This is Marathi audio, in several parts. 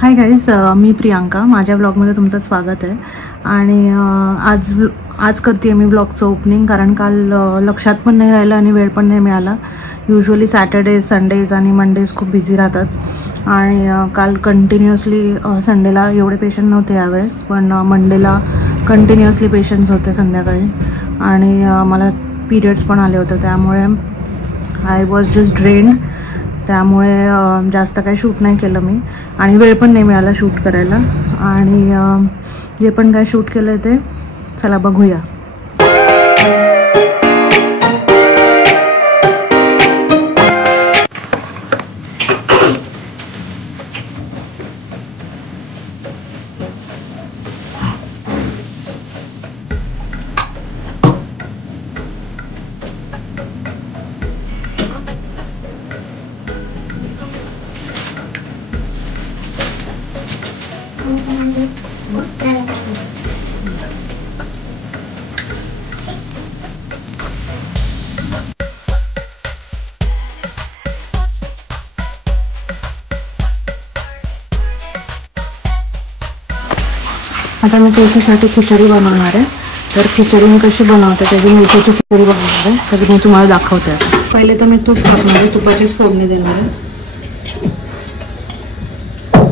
हाय गाईज, मी प्रियांका. माझ्या ब्लॉगमध्ये तुमचं स्वागत आहे. आणि आज करते मी ब्लॉगचं ओपनिंग, कारण काल लक्षात पण नाही राहिलं आणि वेळ पण नाही मिळाला. युजली सॅटर्डेज, संडेज आणि मंडेज खूप बिझी राहतात आणि काल कंटिन्युअसली संडेला एवढे पेशंट नव्हते यावेळेस, पण मंडेला कंटिन्युअसली पेशंट्स होते संध्याकाळी आणि मला पिरियड्स पण आले होते, त्यामुळे आय वॉज जस्ट ड्रेन्ड. त्यामुळे जास्त काही शूट नाही केलं मी आणि वेळ पण नाही मिळाला शूट करायला. आणि जे पण काय शूट केलं आहे ते चला बघूया. आता मी त्याच्यासाठी खिचडी बनवणार आहे. तर खिचडी मी कशी बनवते त्याची मेथीची खिचडी बनवणार आहे, तर मी तुम्हाला दाखवते. पहिले तर मी तूप टाकणार आहे, तुपाचीच फोडणी देणार आहे.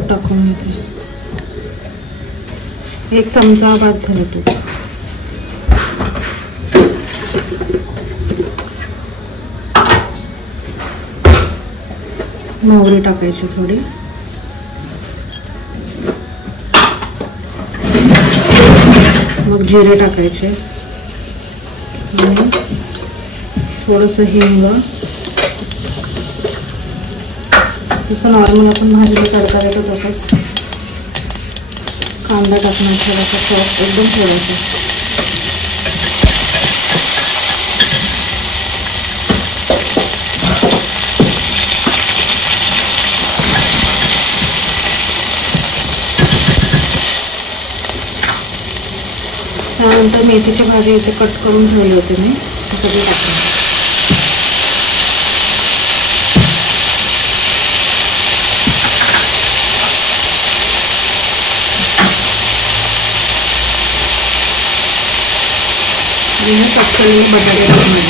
टाकून घेते, 1 चमचा भात झाला तूप. मोहरी टाकायची थोडी, मग जिरे टाकायचे आणि थोडंसं हिंग. जसं नॉर्मल आपण भाजीला तडका देतो तसंच. कांदा टाकणार थोडासा, एकदम थोडासा. त्यानंतर मेथीची भाजी इथे कट करून ठेवली होती मी, सगळी टाकणार. आणि हे टक्कल बटाटे टाकणार.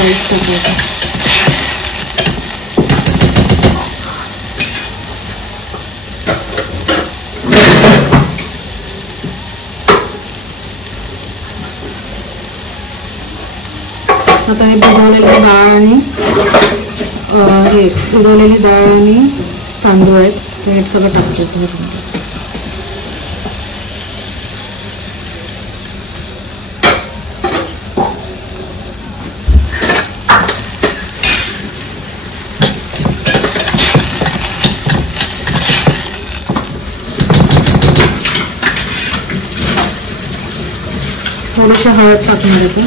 परतून घ्यायचं आता हे भिजवलेली डाळ आणि हे भिजवलेली डाळ आणि तांदूळ आहेत ते सगळं टाकते. थोडीशी हळद टाकणार आहे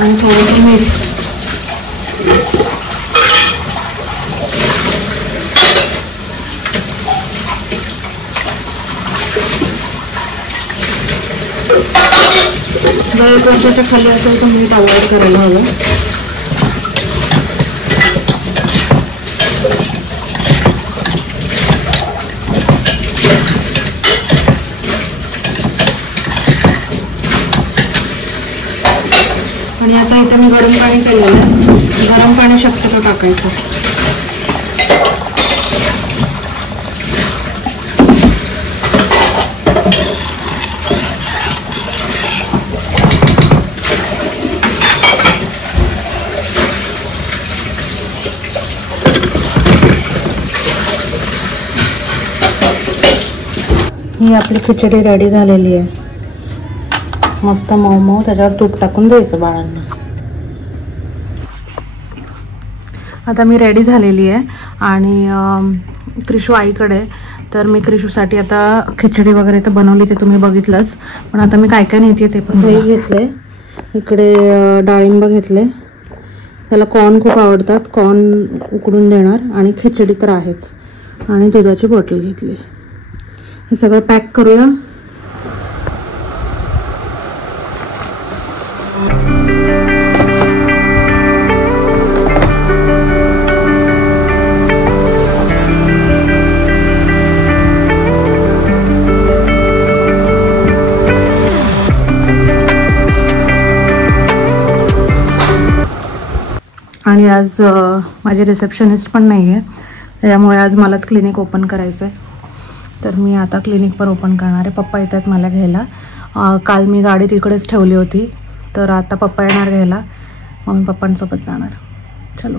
आणि थोडंसं मीठ. जर 1 वर्षाच्या खाली असेल तर मीठ अवॉइड करायला हवं. आणि आता इथे मी गरम पाणी केलेलं आहे, गरम पाणी शक्यतो टाकायचं. ही आपली खिचडी रेडी झालेली आहे, मस्त मऊ मऊ. त्याच्यावर तूप टाकून द्यायचं बाळांना. आता मी रेडी झालेली आहे आणि क्रिशू आईकडे. तर मी क्रिशूसाठी आता खिचडी वगैरे तर बनवली, ते तुम्ही बघितलंच. पण आता मी काय काय नेते ते पण. दही घेतले, इकडे डाळिंब घेतले, त्याला कॉर्न खूप आवडतात, कॉर्न उकडून देणार. आणि खिचडी तर आहेच. आणि दुधाची बॉटल घेतली. हे सगळं पॅक करूया. आणि आज माझे रिसेप्शनिस्ट पण नाही आहे, त्यामुळे आज मलाच क्लिनिक ओपन करायचं आहे. तर मी आता क्लिनिक पण ओपन करणार आहे. पप्पा येतात मला घ्यायला. काल मी गाडी तिकडेच ठेवली होती, तर आता पप्पा येणार घ्यायला, मग मी पप्पांसोबत जाणार. चलो.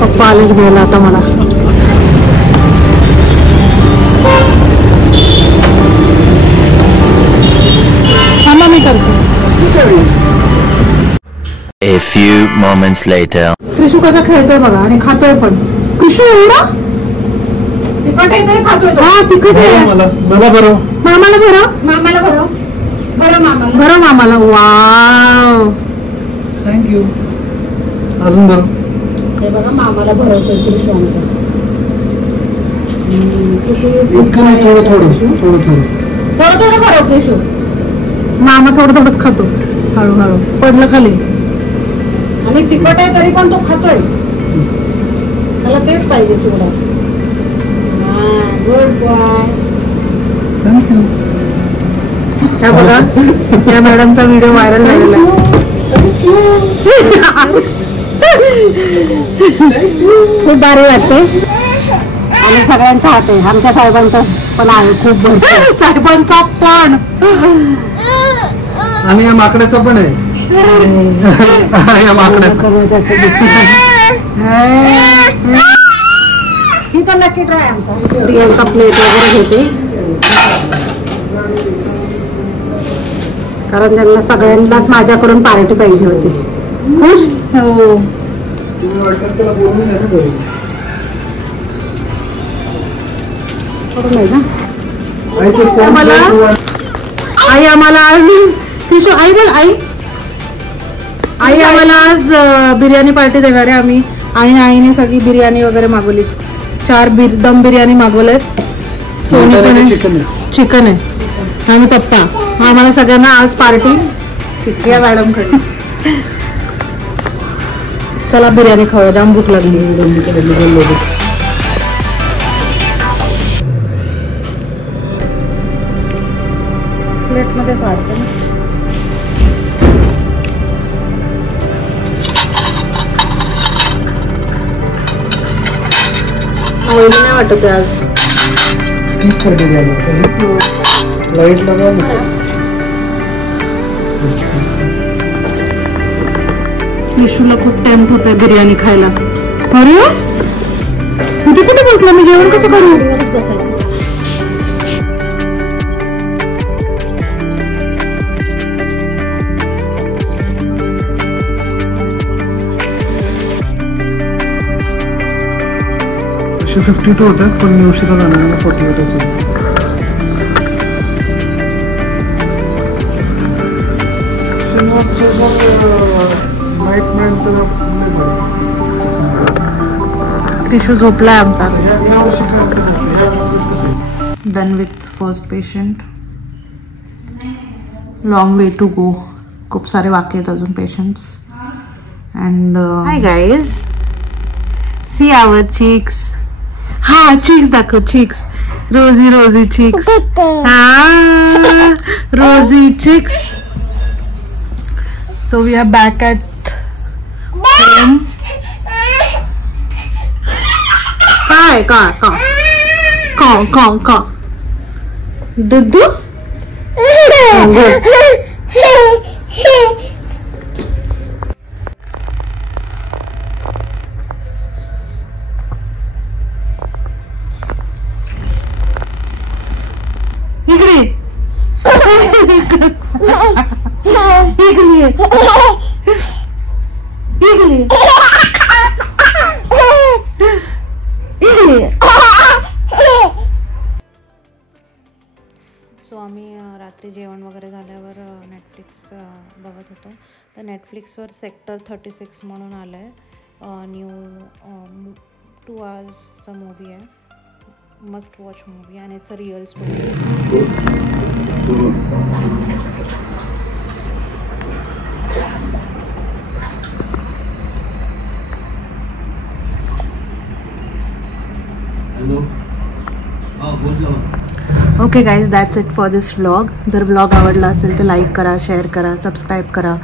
पप्पा आलेच घ्यायला आता मला. मी करतो. A few moments later. कृषू कसा खेळतोय बघा आणि खातोय पण. कृषू एवढा तिखट आहे तरी खातोय. हा तिखट आहे. मला बरं. मामाला बरं. मामाला बरं. बरं मामाला. बरं मामाला. वाव. थँक्यू. अजून बरं. हे बघा मामाला भरवतोय कृषू आमचा. इतकं नाही, थोडं भरव कृषू. मामा थोडंच खातो हळूहळू. पडलं खाली आणि तिखट आहे तरी पण तो खातोय. त्याला तेच पाहिजे चिवडा. Good boy. थँक्यू. त्या बघा या मॅडमचा व्हिडिओ व्हायरल झालेला खूप भारी वाटते. आणि सगळ्यांचा हात आहे. आमच्या साहेबांचा पण आहे खूप भरपूर. साहेबांचा पण आणि या माकडाचा पण आहे. या माकडाचा ही तर लकी ड्रॉ आहे आमचा. प्रियंका प्लेट वगैरे घेते कारण त्यांना सगळ्यांनाच माझ्याकडून पार्टी पाहिजे होती. खुश हो. आई आम्हाला आज किशो आई बोल आई आम्हाला आज बिर्याणी पार्टी देणार आहे आम्ही. आणि आईने सगळी बिर्याणी वगैरे मागवली. 4 दम बिर्याणी मागवलेत. सोनी पण आहे, चिकन आहे आणि पप्पा. आम्हाला सगळ्यांना आज पार्टी या मॅडम कडे. चला बिर्याणी खाऊया, जाम भूक लागली. प्लेट मध्ये वाढते ना. ऑइली नाही वाटत आज. लाईट लगा. विशूला खूप टेम्प्ट होतंय बिर्याणी खायला. अरे कुठे कुठे बसला मी, जेवण कसं करू. बसायचं. एकशे 52 होतात पण मी उशिरा जाणार. 48 असेल. कृषू झोपलाय आमचा. Done with first patient. Long way to go. खूप सारे बाकी आहेत अजून patients. And hi guys, see our chicks. हा चिक्स दाखव. Chicks Rosie chicks. हा Rosie chicks. So we are back at home. काय का दुधू. इकडे सो आम्ही रात्री जेवण वगैरे झाल्यावर नेटफ्लिक्स बघत होतो. तर नेटफ्लिक्सवर सेक्टर 36 म्हणून आलं आहे, न्यू 2 hours मूवी आहे, मस्ट वॉच मूवी आणि it's a real story. Okay guys, that's it for this vlog. जर व्लॉग आवडला असेल तर लाईक करा, शेअर करा, सबस्क्राईब करा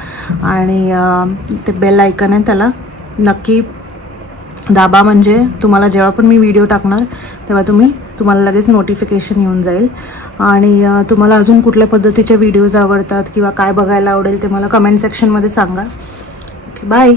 आणि ते बेल आयकन आहे त्याला नक्की दाबा, म्हणजे तुम्हाला जेव्हा पण मी व्हिडिओ टाकणार तेव्हा तुम्हाला लगेच नोटिफिकेशन येऊन जाईल. आणि तुम्हाला अजून कुठल्या पद्धतीचे व्हिडिओज आवडतात किंवा काय बघायला आवडेल ते मला कमेंट सेक्शनमध्ये सांगा. Okay, bye.